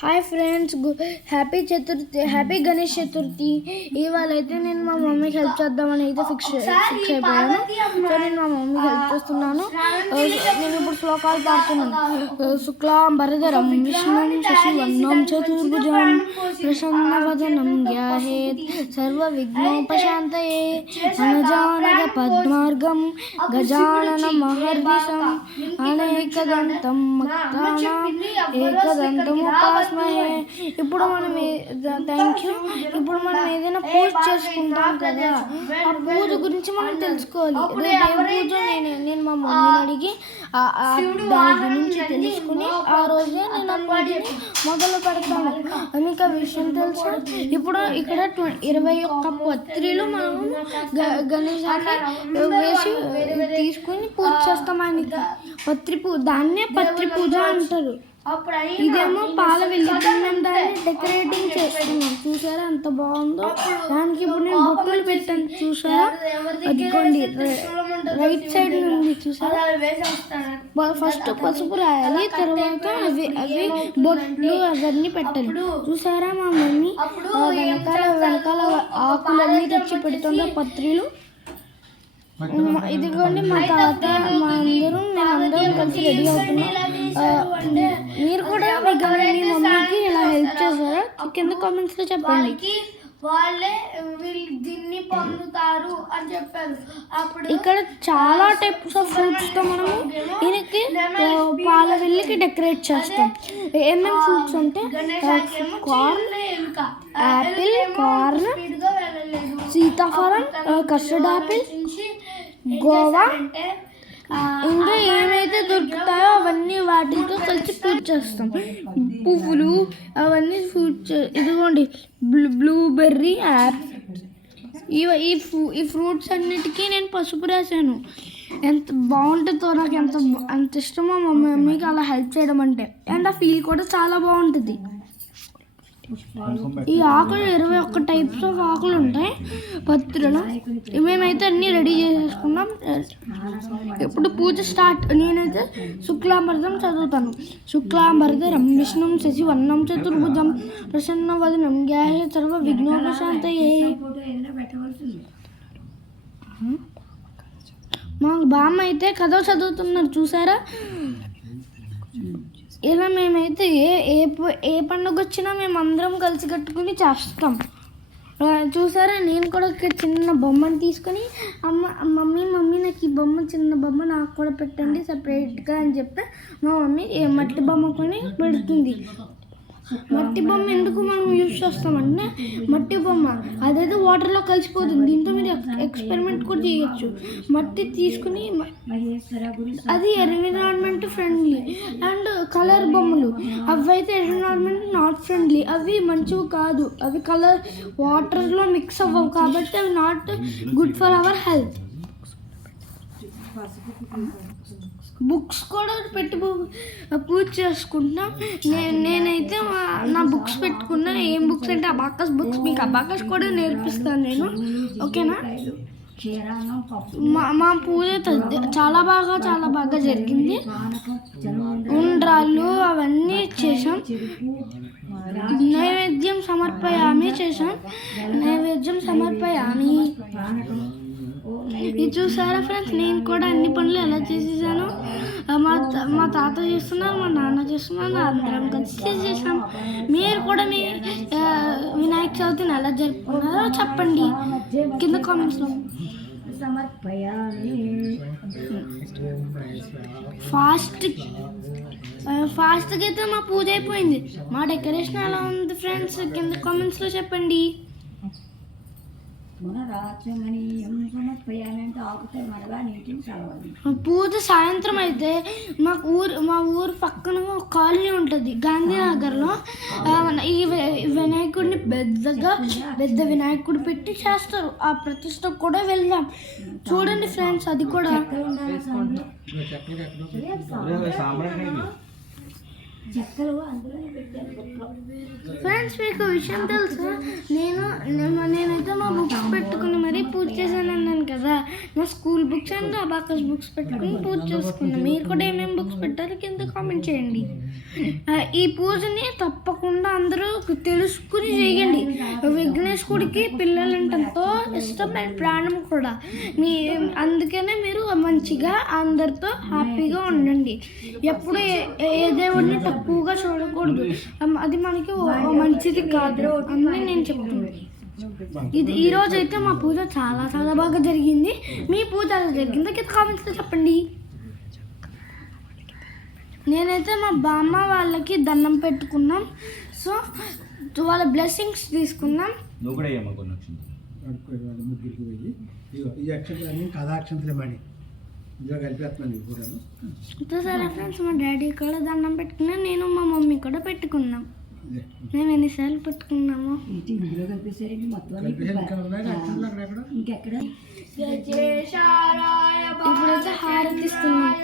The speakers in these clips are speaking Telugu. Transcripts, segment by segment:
Hi friends happy Chaturthi happy Ganesh Chaturthi. ఇవాళ అయితే నేను మా మమ్మీకి హెల్ప్ చేద్దామని అయితే ఫిక్స్ ఫిక్స్ అయిపోయాను. సో నేను మా మమ్మీకి హెల్ప్ చేస్తున్నాను. నేను ఇప్పుడు శ్లోకాలు పాడుతున్నాను. శుక్లాం భరధరం విష్ణుం శశివర్ణం చతుర్భుజం ప్రసన్నవదనం ధ్యాహేత్ సర్వ విఘ్నోపశాంతయే అనజానక పద్మార్గం గజానన మహర్నిశం అనేకదంతం మక్తానాం ఇప్పుడు మనం థ్యాంక్ యూ ఇప్పుడు మనం ఏదైనా పూజ చేసుకుంటాం కదా. ఆ పూజ గురించి మనం తెలుసుకోవాలి. రేపు పూజ నేను నేను మా మమ్మీని అడిగి దాని గురించి తెలుసుకుని ఆ రోజే నేను పూజని మొదలు పెడతాను. మీకు ఆ విషయం తెలుసా? ఇప్పుడు ఇక్కడ ఇరవై ఒక్క పత్రిలు మనం గణేశాన్ని వేసి తీసుకుని పూజ చేస్తాం ఆయనకి. పత్రి పూజ దాన్నే పత్రి పూజ అంటారు. ఇదేమో పాల దాన్ని డెకరేటింగ్ చేస్తున్నాం. చూసారా ఎంత బాగుందో? దానికి ఇప్పుడు నేను బొట్టులు పెట్టాను. చూసారా? అదిగోండి రైట్ సైడ్ నుండి చూసారా? ఫస్ట్ పసుపు రాయాలి తర్వాత అవి అవి బొట్లు అవన్నీ పెట్టాలి. చూసారా మా మమ్మీ? వెనకాల వెనకాల ఆకులన్నీ తెచ్చి పెడుతుండే పత్రిలు. ఇదిగోండి మా తాత మా అందరం మేమందరం కలిసి రెడీ అవుతున్నాం. మీరు కూడా మీ మీ మమ్మీకి ఇలా హెల్ప్ చేస్తారా కింద కామెంట్స్లో చెప్పండి. వాళ్ళకి వాళ్ళే వీళ్ళు దీన్ని పొందుతారు అని చెప్పారు. అప్పుడు ఇక్కడ చాలా టైప్స్ ఆఫ్ ఫ్రూట్స్తో మనము దీనికి పాల వెల్లికి డెకరేట్ చేస్తాం. ఏమేమి ఫ్రూట్స్ అంటే కార్న్ యాపిల్ కార్న్ సీతాఫలం కస్టర్డ్ యాపిల్ గోవా. ఇంకా ఏమైతే దొరుకుతాయో వాటితో కలిసి ఫ్రూట్ చేస్తాం. పువ్వులు అవన్నీ ఫ్రూట్ చే- ఇదిగోండి బ్లూ బ్లూబెర్రీ యాప్ ఇవ ఈ ఫ్రూ ఈ ఫ్రూట్స్ అన్నిటికీ నేను పసుపు రాశాను. ఎంత బాగుంటుందో నాకు ఎంత అంత ఇష్టమో మా మమ్మీకి అలా హెల్ప్ చేయడం అంటే. అండ్ ఆ ఫీల్ కూడా చాలా బాగుంటుంది. ఈ ఆకులు ఇరవై ఒక్క టైప్స్ ఆఫ్ ఆకులు ఉంటాయి. పత్రిలో మేమైతే అన్నీ రెడీ చేసేసుకున్నాం ఇప్పుడు పూజ స్టార్ట్ నేనైతే శుక్లాంబరదం చదువుతాను. శుక్లాంబరదరం విష్ణుం శశి వర్ణం చతుర్భుజం ప్రసన్న వదనం గ్యాహే సర్వ విఘ్నోపశాంత మా బామ్మ అయితే కథ చదువుతున్నారు. చూసారా? ఇలా మేమైతే ఏ ఏ ప- ఏ పండుగ వచ్చినా మేము అందరం కలిసి కట్టుకుని చేస్తాం. చూసారా? నేను కూడా ఒక చిన్న బొమ్మను తీసుకొని అమ్మ మమ్మీ మమ్మీ నాకు ఈ బొమ్మ చిన్న బొమ్మ నాకు కూడా పెట్టండి సపరేట్గా అని చెప్పి మా మమ్మీ మట్టి బొమ్మ కొని పెడుతుంది. మట్టి బొమ్మ ఎందుకు మనం యూజ్ చేస్తామంటే మట్టి బొమ్మ. అదైతే వాటర్లో కలిసిపోతుంది దీంతో మీరు ఎక్స్పెరిమెంట్ కూడా చేయొచ్చు. మట్టి తీసుకుని అది ఎన్విరాన్మెంట్ ఫ్రెండ్లీ అండ్ కలర్ బొమ్మలు. అవి అయితే ఎన్విరాన్మెంట్ నాట్ ఫ్రెండ్లీ అవి మంచివి కాదు. అవి కలర్ వాటర్లో మిక్స్ అవ్వవు కాబట్టి అవి not good for our health books కూడా పెట్టి పూజ చేసుకుంటున్నాం. నేను నేనైతే నా బుక్స్ పెట్టుకున్నా. ఏం బుక్స్ అంటే అబాకస్ బుక్స్. మీకు అబాకస్ కూడా నేర్పిస్తాను నేను. ఓకేనా? మా మా పూజ చాలా బాగా చాలా బాగా జరిగింది. ఉండ్రాళ్ళు అవన్నీ చేసాం నైవేద్యం సమర్పయామి చేసాం నైవేద్యం సమర్పయామి. ఇది చూసారా ఫ్రెండ్స్ నేను కూడా అన్ని పనులు ఎలా చేసేసాను? మా మా తాత చేస్తున్నారు మా నాన్న చేస్తున్నారు అందరం కలిసి చేసేసాం. మీరు కూడా మీ వినాయక చవితిని ఎలా జరుపుకున్నారో చెప్పండి. కింద కామెంట్స్లో ఫాస్ట్ ఫాస్ట్గా అయితే మా పూజ అయిపోయింది. మా డెకరేషన్ ఎలా ఉంది ఫ్రెండ్స్? కింద కామెంట్స్లో చెప్పండి. పూజ సాయంత్రం అయితే మా ఊరు మా ఊరు పక్కన ఒక కాలనీ ఉంటుంది. గాంధీనగర్లో. ఈ వినాయకుడిని పెద్దగా పెద్ద వినాయకుడు పెట్టి చేస్తారు. ఆ ప్రతిష్ట కూడా వెళ్దాం. చూడండి ఫ్రెండ్స్ అది కూడా. ఫ్రెండ్స్ మీకు విషయం తెలుసా? నేను నేనైతే మా బుక్స్ పెట్టుకుని మరీ పూజ చేశాను అన్నాను కదా. నా school books and abacus books పెట్టుకుని పూజ చేసుకున్నాను మీరు కూడా ఏమేమి బుక్స్ పెట్టారో కింద కామెంట్ చేయండి. ఈ పూజని తప్పకుండా అందరూ తెలుసుకుని చేయండి. విఘ్నేశ్వరుడికి పిల్లలంటే ఎంతో ఇష్టం అండ్ ప్రాణం కూడా. మీ అందుకనే మీరు మంచిగా అందరితో హ్యాపీగా ఉండండి. ఎప్పుడు ఏ- ఏ దేవుడిని తక్కువగా చూడకూడదు. అది మనకి మంచిది కాదు. అని నేను చెప్తున్నాను. ఇది ఈ రోజు అయితే మా పూజ చాలా చాలా బాగా జరిగింది. మీ పూజ అలా జరిగిందో కింద కామెంట్స్లో చెప్పండి. నేనైతే మా బామ్మ వాళ్ళకి దండం పెట్టుకున్నాం. సో వాళ్ళ బ్లెస్సింగ్స్ తీసుకున్నాం నువ్వు కూడా ఏమో కొన్ని వాళ్ళ ముగ్గురికి పోయి ఇగో ఈ అక్షంతలు అన్ని కథాక్షంతలే మణి ఇందులో కలిపేస్తున్నాను ఇది కూడా సరే ఫ్రెండ్స్ మా డాడీ కూడా దండం పెట్టుకున్నాం నేను మా మమ్మీ కూడా పెట్టుకున్నాం. మేము ఎన్నిసార్లు పెట్టుకున్నాము. ఇప్పుడైతే హారతి ఇస్తున్నాం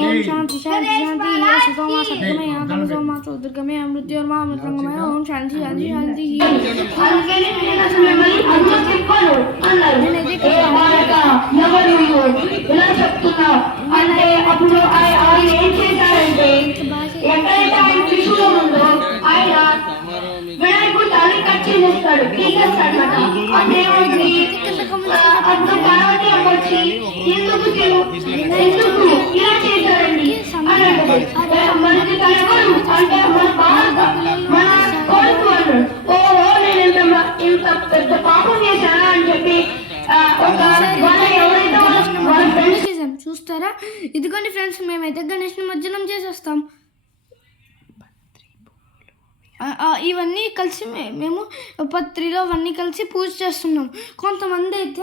ఓం శాంతి శాంతి శాంతి ఏ సుతమా సత్యమే తమసోమా చోదుర్గమే అమృత్యోర్మా అమృతంగమే ఓం శాంతి శాంతి శాంతి అందుకని నేను అసలు మిమ్మల్ని అంత తిప్పాను అన్నారు నేనైతే ఏ బాలక ఎవరు నువ్వు ఇలా చెప్తున్నావు అంటే అప్పుడు చేస్తాడు ఆ అప్పుడు పార్వతి ఎందుకు ఎందుకు ఇలా చేశారండి అని మనకి అంటే మన బాధ మన కొడుకు అన్నాడు నేను ఇంత ఇంత పెద్ద పాపం చేశానా అని చెప్పి ఒక ఎవరైతే చూస్తారా? ఇదిగోండి ఫ్రెండ్స్ మేమైతే గణేష్ మధ్యనం చేసేస్తాం. ఇవన్నీ కలిసి మేము పత్రిలో అవన్నీ కలిసి పూజ చేస్తున్నాం. కొంతమంది అయితే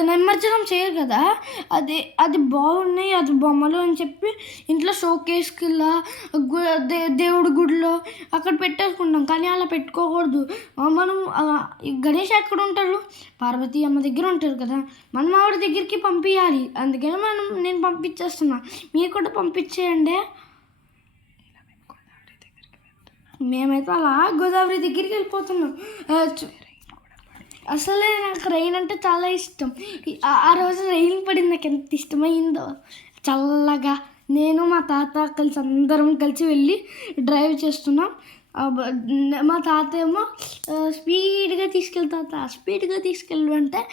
నిమజ్జనం చేయరు కదా. అది అది బాగున్నాయి అది బొమ్మలు అని చెప్పి ఇంట్లో షోకేస్కి ఇలా గు- దే దేవుడి గుడిలో అక్కడ పెట్టేసుకుంటాం. కానీ అలా పెట్టుకోకూడదు. మనం గణేష్ ఎక్కడ ఉంటాడు? పార్వతి అమ్మ దగ్గర ఉంటారు కదా. మనం ఆవిడ దగ్గరికి పంపించాలి అందుకని మనం నేను పంపించేస్తున్నా. మీరు కూడా పంపించేయండి. మేమైతే అలా గోదావరి దగ్గరికి వెళ్ళిపోతున్నాం. అసలే నాకు రైన్ అంటే చాలా ఇష్టం. ఆ- రోజు రైన్ పడింది నాకు ఎంత ఇష్టమైందో. చల్లగా నేను మా తాత కలిసి అందరం కలిసి వెళ్ళి డ్రైవ్ చేస్తున్నాం. మా తాత ఏమో స్పీడ్గా తీసుకెళ్తా స్పీడ్గా తీసుకెళ్ళు అంటే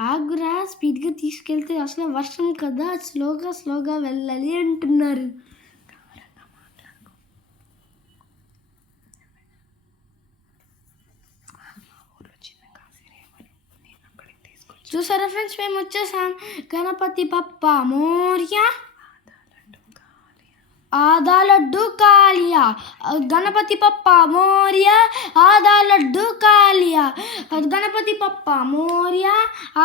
ఆగురా స్పీడ్గా తీసుకెళ్తే అసలు వర్షం కదా స్లోగా స్లోగా వెళ్ళాలి అంటున్నారు. చూసారా ఫ్రెండ్స్? మేము వచ్చేసాం. గణపతి పప్ప మోర్య. ఆదా లడ్డు కాలియా గణపతి పప్ప మోర్య. ఆదా లడ్డు కాలియా గణపతి పప్ప మోర్య.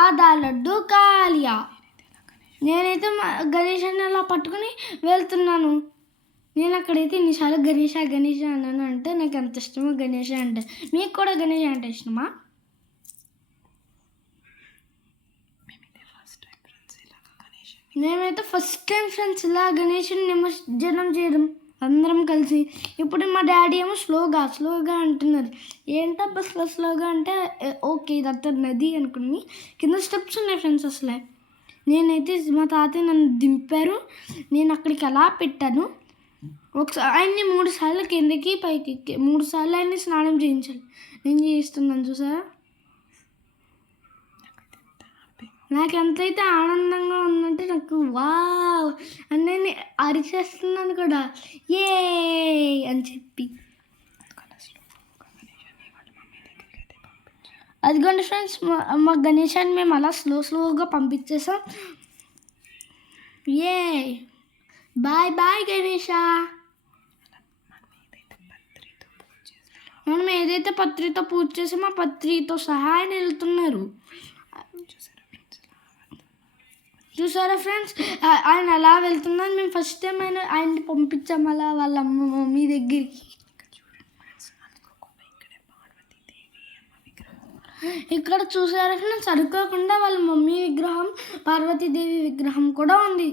ఆదా లడ్డు కాలియా నేనైతే మా గణేశాన్ని అలా పట్టుకుని వెళ్తున్నాను. నేను అక్కడైతే ఇన్నిసార్లు గణేష గణేష అన్నాను అంటే నాకు ఎంత ఇష్టమో గణేష అంటే. మీకు కూడా గణేష అంటే ఇష్టమా? మేమైతే ఫస్ట్ టైం ఫ్రెండ్స్ ఇలా గణేషుని నిమజ్జనం చేయడం అందరం కలిసి. ఇప్పుడు మా డాడీ ఏమో స్లోగా స్లోగా అంటున్నారు. ఏంటబ్బా స్లో స్లోగా అంటే ఓకే ఓకే ఇదంతా నది అనుకుని. కింద స్టెప్స్ ఉన్నాయి ఫ్రెండ్స్ అసలే. నేనైతే మా తాతయ్య నన్ను దింపారు. నేను అక్కడికి అలా పెట్టాను. ఒకసారి ఆయన్ని మూడు సార్లు కిందకి పైకి ఎక్కి మూడు సార్లు ఆయన్ని స్నానం చేయించాలి. నేను చేయిస్తున్నాను చూసారా నాకు ఎంతైతే ఆనందంగా ఉందంటే నాకు వావ్! అని నేను అరిచేస్తున్నాను కూడా. ఏ అని చెప్పి. అదిగోండి ఫ్రెండ్స్ మా- గణేశాన్ని మేము అలా స్లో స్లోగా పంపించేసాం. ఏ బాయ్ బాయ్ గణేష మనం ఏదైతే పత్రితో పూజ చేసామో ఆ పత్రితో సహాయం వెళ్తున్నారు వెళ్తున్నారు. చూసారా ఫ్రెండ్స్? ఆయన అలా వెళ్తున్నాను మేము ఫస్ట్ టైం ఆయన ఆయన్ని పంపించాం అలా వాళ్ళ అమ్మ మమ్మీ దగ్గరికి. ఇక్కడ చూసారా ఫ్రెండ్స్? అనుకోకుండా వాళ్ళ మమ్మీ విగ్రహం పార్వతీదేవి విగ్రహం కూడా ఉంది.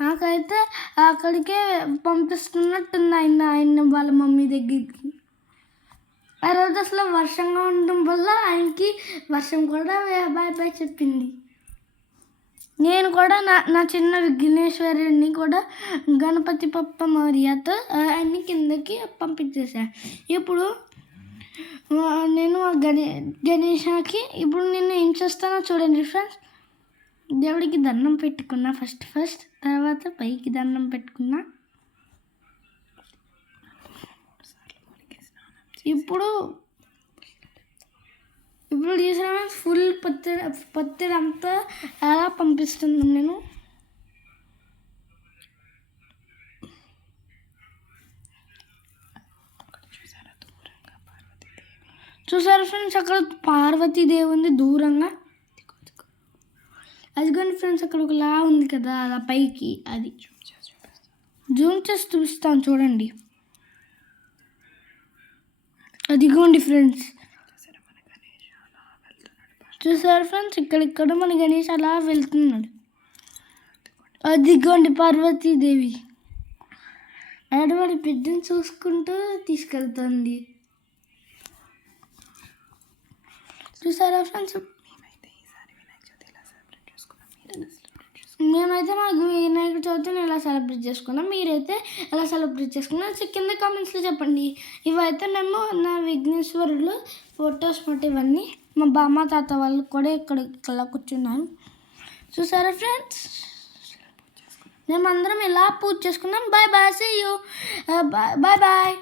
నాకైతే అక్కడికే పంపిస్తున్నట్టుంది ఆయన ఆయన వాళ్ళ మమ్మీ దగ్గరికి. ఆ రోజు అసలు వర్షంగా ఉండడం వల్ల ఆయనకి వర్షం కూడా బాయ్ బాయ్ చెప్పింది. నేను కూడా నా నా చిన్న విఘ్నేశ్వరుడిని కూడా గణపతి పప్ప మరియతో ఆయన్ని కిందకి పంపించేసాను ఇప్పుడు నేను గణే గణేషకి ఇప్పుడు నేను ఏం చేస్తానో చూడండి ఫ్రెండ్స్ దేవుడికి దండం పెట్టుకున్నా ఫస్ట్ ఫస్ట్ తర్వాత పైకి దండం పెట్టుకున్నా. ఇప్పుడు ఇప్పుడు చూసిన ఫుల్ పత్తిడి పత్తిడి అంతా ఎలా పంపిస్తున్నాను నేను? చూసారు ఫ్రెండ్స్ అక్కడ పార్వతీదేవి ఉంది దూరంగా? అదిగోండి ఫ్రెండ్స్ అక్కడ ఒక లా ఉంది కదా అలా పైకి అది. జూమ్ చేసి చూపిస్తాను చూడండి. అదిగోండి ఫ్రెండ్స్ చూసారు ఫ్రెండ్స్ ఇక్కడిక్కడ మన గణేష్ అలా వెళ్తున్నాడు. అదిగోండి పార్వతీదేవి. ఆడవాడి బిడ్డను చూసుకుంటూ తీసుకెళ్తుంది. చూసారా ఫ్రెండ్స్ మేమైతే మా వినాయక చవితిని ఎలా సెలబ్రేట్ చేసుకున్నాం మీరైతే ఎలా సెలబ్రేట్ చేసుకున్నాం కింద కామెంట్స్లో చెప్పండి. ఇవైతే మేము నా విఘ్నేశ్వరులు ఫొటోస్ మాట ఇవన్నీ మా బామ్మ తాత వాళ్ళు కూడా ఇక్కడ ఇక్కడ కూర్చున్నారు. చూసారా ఫ్రెండ్స్ మేమందరం ఇలా పూజ చేసుకున్నాం? Bye bye see you. Uh, bye bye